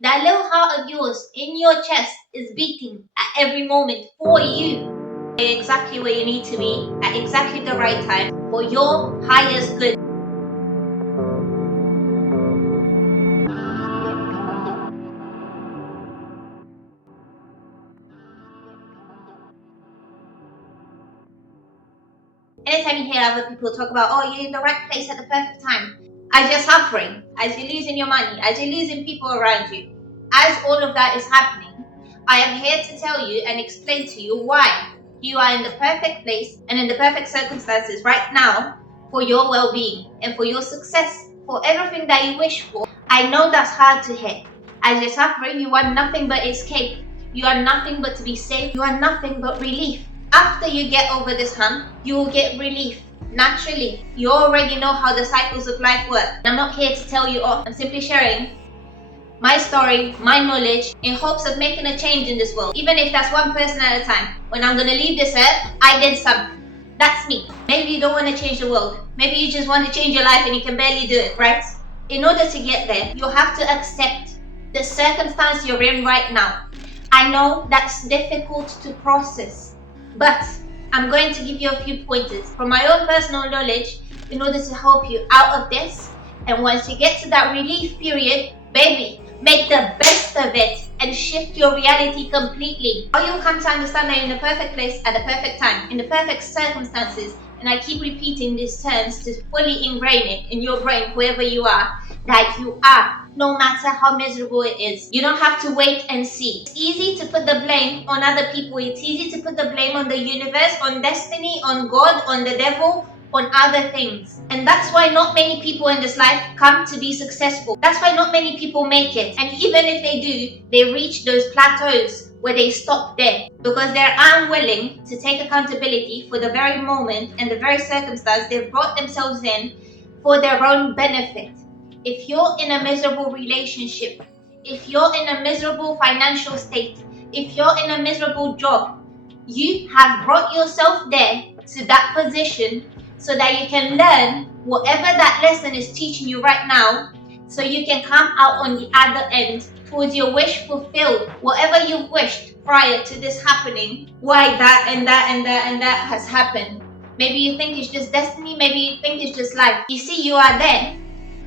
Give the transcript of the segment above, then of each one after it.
That little heart of yours in your chest is beating at every moment for you. Exactly where you need to be at exactly the right time for your highest good. Anytime you hear other people talk about, oh, you're in the right place at the perfect time, as you're suffering, as you're losing your money, as you're losing people around you, as all of that is happening, I am here to tell you and explain to you why you are in the perfect place and in the perfect circumstances right now for your well-being and for your success, for everything that you wish for. I know that's hard to hear. As you're suffering, you want nothing but escape. You want nothing but to be safe. You want nothing but relief. After you get over this hump, you will get relief naturally. You already know how the cycles of life work. I'm not here to tell you off. I'm simply sharing my story, my knowledge, in hopes of making a change in this world. Even if that's one person at a time. When I'm gonna leave this earth, I did something. That's me. Maybe you don't want to change the world. Maybe you just want to change your life and you can barely do it, right? In order to get there, you have to accept the circumstance you're in right now. I know that's difficult to process, but I'm going to give you a few pointers from my own personal knowledge in order to help you out of this. And once you get to that relief period, baby, make the best of it and shift your reality completely. Or you'll come to understand that you're in the perfect place at the perfect time, in the perfect circumstances. And I keep repeating these terms to fully ingrain it in your brain, wherever you are, that you are, no matter how miserable it is. You don't have to wait and see. It's easy to put the blame on other people. It's easy to put the blame on the universe, on destiny, on God, on the devil, on other things. And that's why not many people in this life come to be successful. That's why not many people make it. And even if they do, they reach those plateaus where they stop there because they're unwilling to take accountability for the very moment and the very circumstance they've brought themselves in for their own benefit. If you're in a miserable relationship, if you're in a miserable financial state, if you're in a miserable job, you have brought yourself there to that position so that you can learn whatever that lesson is teaching you right now, so you can come out on the other end towards your wish fulfilled. Whatever you've wished prior to this happening, why that and that and that and that has happened. Maybe you think it's just destiny, maybe you think it's just life. You see, you are there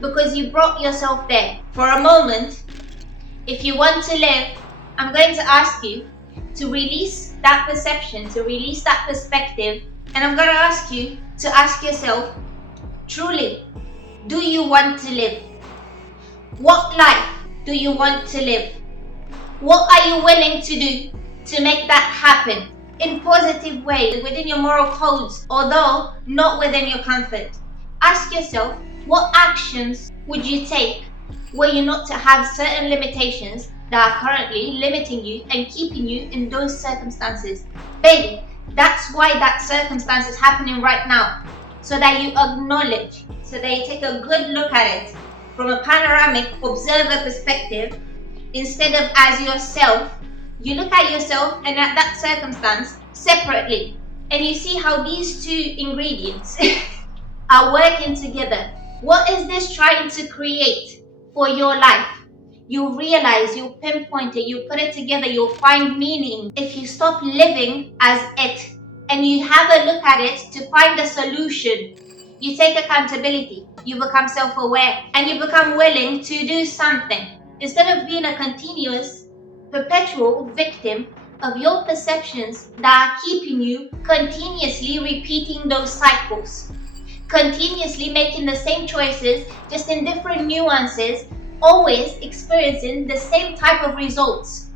because you brought yourself there. For a moment, if you want to live, I'm going to ask you to release that perception, to release that perspective, and I'm going to ask you to ask yourself, truly, do you want to live? What life do you want to live? What are you willing to do to make that happen in positive ways, within your moral codes, although not within your comfort? Ask yourself, what actions would you take were you not to have certain limitations that are currently limiting you and keeping you in those circumstances? Baby, that's why that circumstance is happening right now. So that you acknowledge, so that you take a good look at it from a panoramic observer perspective, instead of as yourself. You look at yourself and at that circumstance separately, and you see how these two ingredients are working together. What is this trying to create for your life? You realize, you pinpoint it, you put it together, you'll find meaning if you stop living as it and you have a look at it to find a solution. You take accountability, you become self-aware, and you become willing to do something. Instead of being a continuous, perpetual victim of your perceptions that are keeping you continuously repeating those cycles, continuously making the same choices, just in different nuances, always experiencing the same type of results.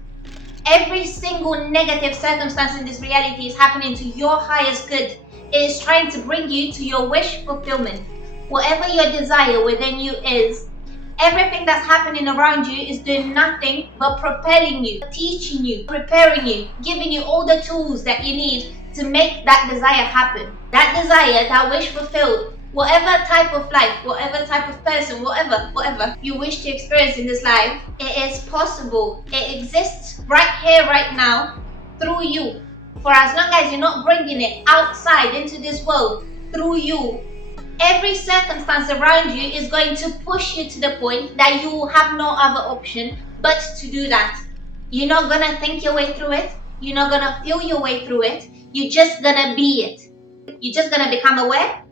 Every single negative circumstance in this reality is happening to your highest good. It is trying to bring you to your wish fulfillment. Whatever your desire within you is, everything that's happening around you is doing nothing but propelling you, teaching you, preparing you, giving you all the tools that you need to make that desire happen. That desire, that wish fulfilled, whatever type of life, whatever type of person, whatever you wish to experience in this life, it is possible. It exists right here, right now, through you. For as long as you're not bringing it outside into this world, through you, every circumstance around you is going to push you to the point that you will have no other option But to do that, you're not gonna think your way through it. You're not gonna feel your way through it. You're just gonna be it. You're just gonna become aware,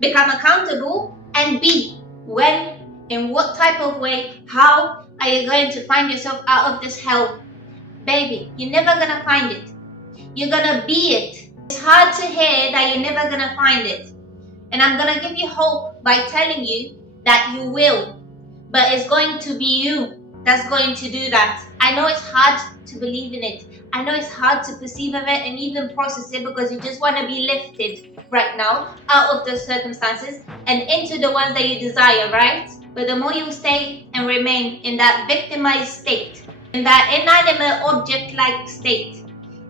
become accountable, and be. When, in what type of way, how are you going to find yourself out of this hell? Baby, you're never gonna find it. You're gonna be it. It's hard to hear that you're never gonna find it. And I'm gonna give you hope by telling you that you will. But it's going to be you that's going to do that. I know it's hard to believe in it. I know it's hard to perceive of it and even process it, because you just want to be lifted right now out of those circumstances and into the ones that you desire, right? But the more you stay and remain in that victimized state, in that inanimate object-like state,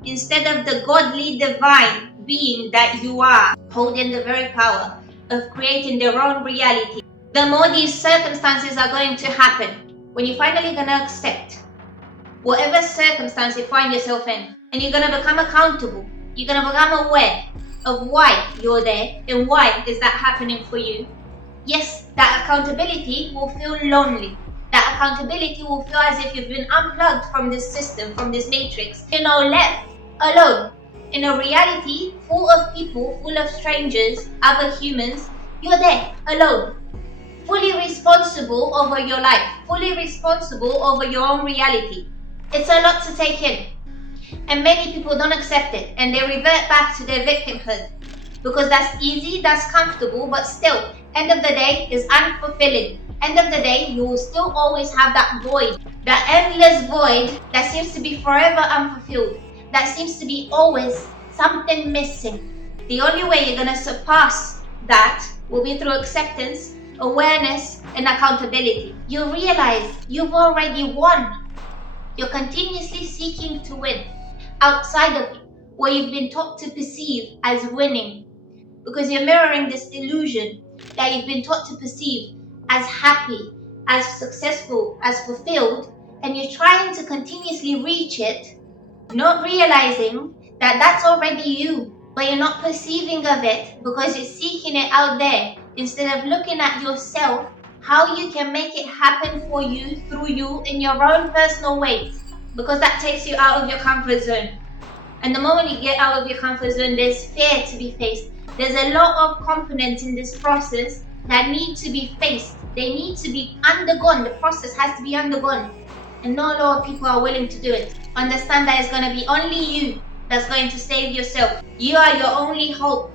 instead of the godly divine being that you are, holding the very power of creating their own reality, the more these circumstances are going to happen. When you're finally going to accept whatever circumstance you find yourself in, and you're going to become accountable, you're going to become aware of why you're there and why is that happening for you. Yes, that accountability will feel lonely. That accountability will feel as if you've been unplugged from this system, from this matrix, left alone in a reality full of people, full of strangers, other humans. You're there alone, fully responsible over your life, fully responsible over your own reality. It's a lot to take in, and many people don't accept it, and they revert back to their victimhood because that's easy, that's comfortable, but still, end of the day is unfulfilling. End of the day, you will still always have that void, that endless void that seems to be forever unfulfilled, that seems to be always something missing. The only way you're going to surpass that will be through acceptance, awareness, and accountability. You realize you've already won. You're continuously seeking to win outside of what you've been taught to perceive as winning, because you're mirroring this illusion that you've been taught to perceive as happy, as successful, as fulfilled, and you're trying to continuously reach it, not realizing that that's already you, but you're not perceiving of it because you're seeking it out there instead of looking at yourself, how you can make it happen for you, through you, in your own personal ways, because that takes you out of your comfort zone. And the moment you get out of your comfort zone, there's fear to be faced. There's a lot of components in this process that need to be faced. They need to be undergone. The process has to be undergone. And not a lot of people are willing to do it. Understand that it's going to be only you that's going to save yourself. You are your only hope.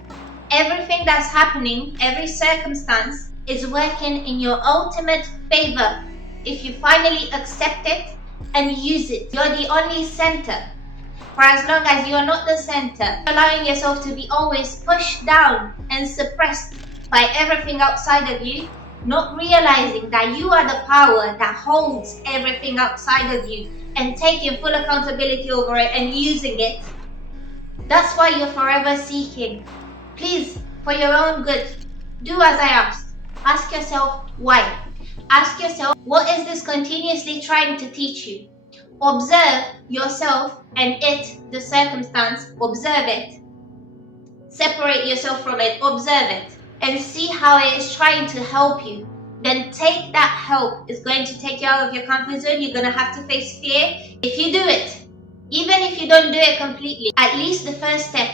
Everything that's happening, every circumstance is working in your ultimate favor if you finally accept it and use it. You're the only center. For as long as you are not the center, allowing yourself to be always pushed down and suppressed by everything outside of you, not realizing that you are the power that holds everything outside of you, and taking full accountability over it and using it. That's why you're forever seeking. Please, for your own good, do as I asked. Ask yourself why. Ask yourself, what is this continuously trying to teach you? Observe yourself and it, the circumstance. Observe it. Separate yourself from it. Observe it. And see how it is trying to help you. Then take that help. It's going to take you out of your comfort zone. You're going to have to face fear. If you do it, even if you don't do it completely, at least the first step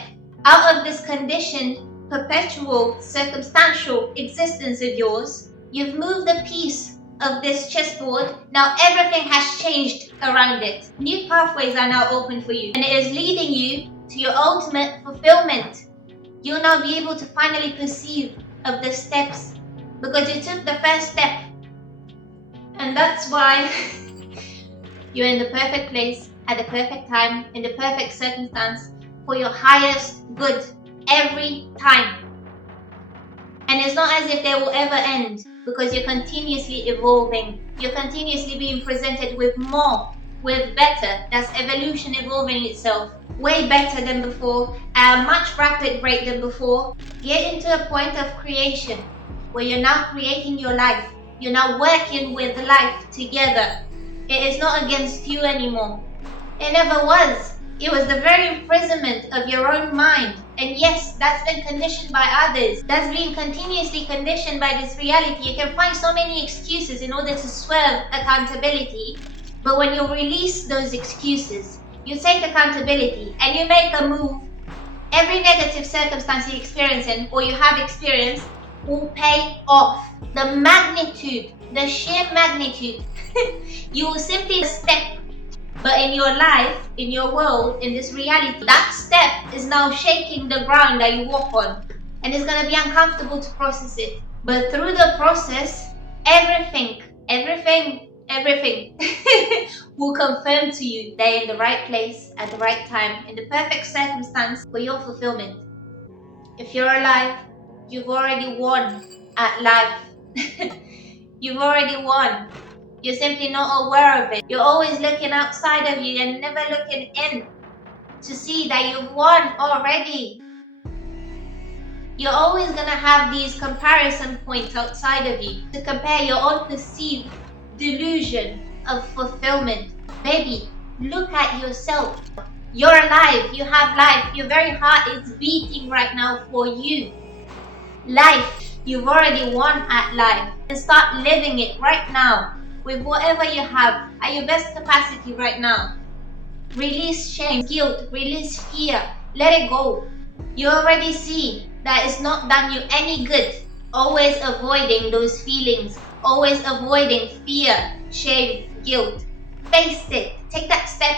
out of this conditioned, perpetual, circumstantial existence of yours, you've moved a piece of this chessboard. Now everything has changed around it. New pathways are now open for you, and it is leading you to your ultimate fulfillment. You'll now be able to finally perceive of the steps because you took the first step. And that's why you're in the perfect place at the perfect time, in the perfect circumstance, for your highest good every time. And it's not as if they will ever end, because you're continuously evolving. You're continuously being presented with more, with better. That's evolution evolving itself. Way better than before, at a much rapid rate than before. Get into a point of creation where you're now creating your life. You're now working with life together. It is not against you anymore. It never was. It was the very imprisonment of your own mind. And yes, that's been conditioned by others. That's being continuously conditioned by this reality. You can find so many excuses in order to swerve accountability. But when you release those excuses, you take accountability and you make a move, every negative circumstance you're experiencing or you have experienced will pay off. The magnitude, the sheer magnitude, you will simply step. But in your life, in your world, in this reality, that step is now shaking the ground that you walk on. And it's going to be uncomfortable to process it. But through the process, everything will confirm to you that you're in the right place at the right time, in the perfect circumstance for your fulfillment. If you're alive, you've already won at life. You've already won. You're simply not aware of it. You're always looking outside of you and never looking in to see that you've won already. You're always going to have these comparison points outside of you to compare your own perceived delusion of fulfillment. Baby, look at yourself. You're alive. You have life. Your very heart is beating right now for you. Life. You've already won at life. And start living it right now with whatever you have at your best capacity right now. Release shame, guilt, release fear. Let it go. You already see that it's not done you any good. Always avoiding those feelings, always avoiding fear, shame, guilt. Face it. Take that step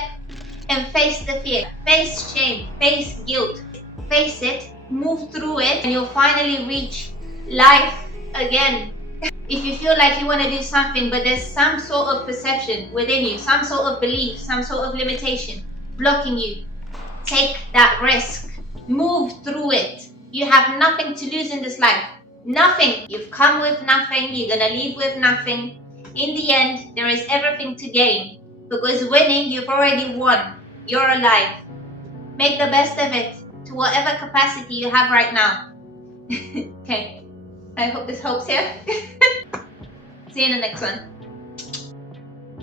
and face the fear. Face shame, face guilt. Face it, move through it, and you'll finally reach life again. If you feel like you want to do something, but there's some sort of perception within you, some sort of belief, some sort of limitation blocking you, take that risk. Move through it. You have nothing to lose in this life. Nothing. You've come with nothing. You're going to leave with nothing. In the end, there is everything to gain. Because winning, you've already won. You're alive. Make the best of it to whatever capacity you have right now. Okay. I hope this helps you. See you in the next one.